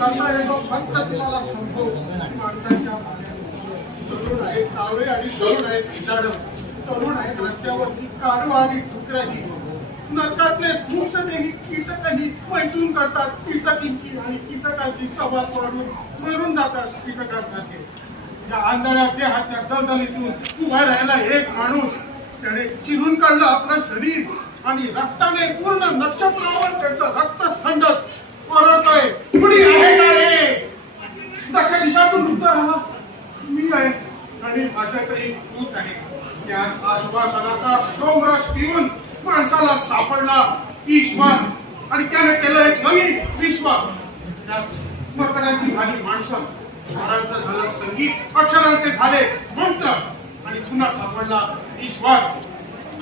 करता येतो फक्त तुम्हाला सांगतो माणसाच्या तरुण आहेत कावळे आणि तरुण आहेत पिटाड तरुण आहेत रस्त्यावरती कारवा आणि ठुकऱ्याची नरकातले स्मुक्षतेही कीटकही मैथून करतात कीटकींची आणि कीटकांची चबात पडून मरून जातात कीटकांसारखे या आंधळ्या देहाच्या दलदलीतून उभा राहिला एक माणूस त्याने चिरून काढलं आपलं शरीर आणि रक्ताने पूर्ण नक्षत्रावर त्याचं रक्त सांडत परतोय कुणी आहे का रे दशा दिशातून उत्तर हवा मी आहे आणि माझ्याकडे तूच आहे त्या आश्वासनाचा सोमरस पिऊन माणसाला सापडला ईश्वर आणि त्याने केलं एक नवीन विश्व मकडाची झाली माणसं स्वरांचं झालं संगीत अक्षरांचे झाले मंत्र आणि पुन्हा सापडला ईश्वर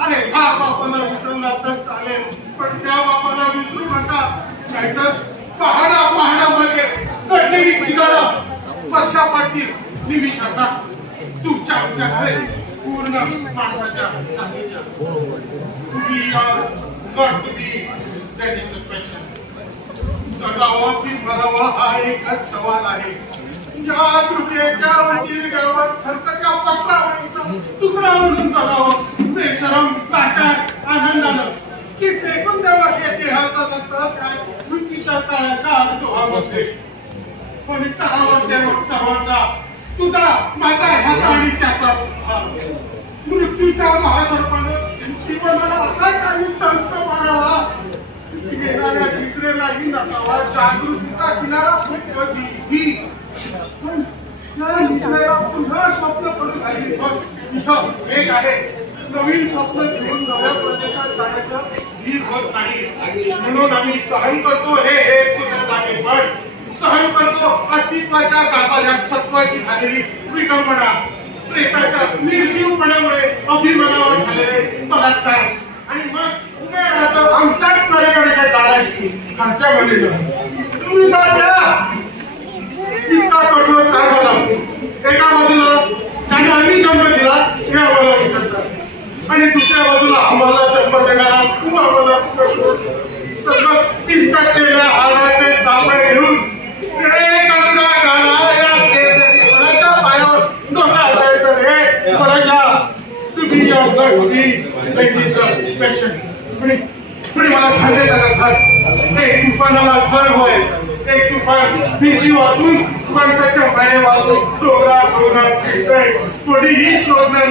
अरे हा बापाला विसरला तर चालेल पण त्या बापाला विसरू नका नाहीतर पहाडामध्ये चढलेली किनारा पक्षा पाडतील निमिषात तुमच्या आमच्याकडे पूर्ण माणसाच्या जातीच्या तुम्ही god to be that is the question जगावा की मरावा हा एकच सवाल आहे ज्या तुझ्याच्या उंचीवर खरकट्या पत्रावळीचा तुकडा म्हणून जगावं बेशरम लाचार आनंदानं की फेकून द्यावा हे देहाचा दत्ता काय उंचीच्या काळाचा अर्थ व्हावसे पण करावं देव सर्वांचा तुझा माझा ह्याचा आणि त्याचा मृत्यूच्या महासर्पानं जीवनाला असा काही तंत्र मारावा येणाऱ्या ठिकरेलाही नसावा जागृतीचा किनारा ही पुन्हा स्वप्न पडून राहिली इथं एक आहे नवीन स्वप्न घेऊन नव्या प्रदेशात जाण्याचं धीर होत नाही म्हणून आम्ही सहन करतो हे चित्र लागेल पण सहन करतो अस्तित्वाच्या गाभाऱ्यात सत्वाची झालेली विटंबना प्रेताच्या निर्जीवपणामुळे अभिमानावर झालेले बलात्कार आणि मग उभे राहतो आमच्याच कार्यकाराच्या दाराशी खालच्या गलीनं तुम्ही द्या इतका कठोर त्रास झाला एका बाजूला त्याने आम्ही जन्म दिला हे आम्हाला विसरतात आणि दुसऱ्या बाजूला आम्हाला जन्म देणारा खूप आम्हाला सगळं तीस टाकलेल्या हाडाचे सापळे घेऊन पायावर डोका हातायचं रे पडायच्या तुम्ही पुढे मला झाले घर एक तुफानाला घर होय एक तुफान भीती वाचून माणसाच्या पाया वाचून डोंगरा फिरतोय कोणीही शोधणार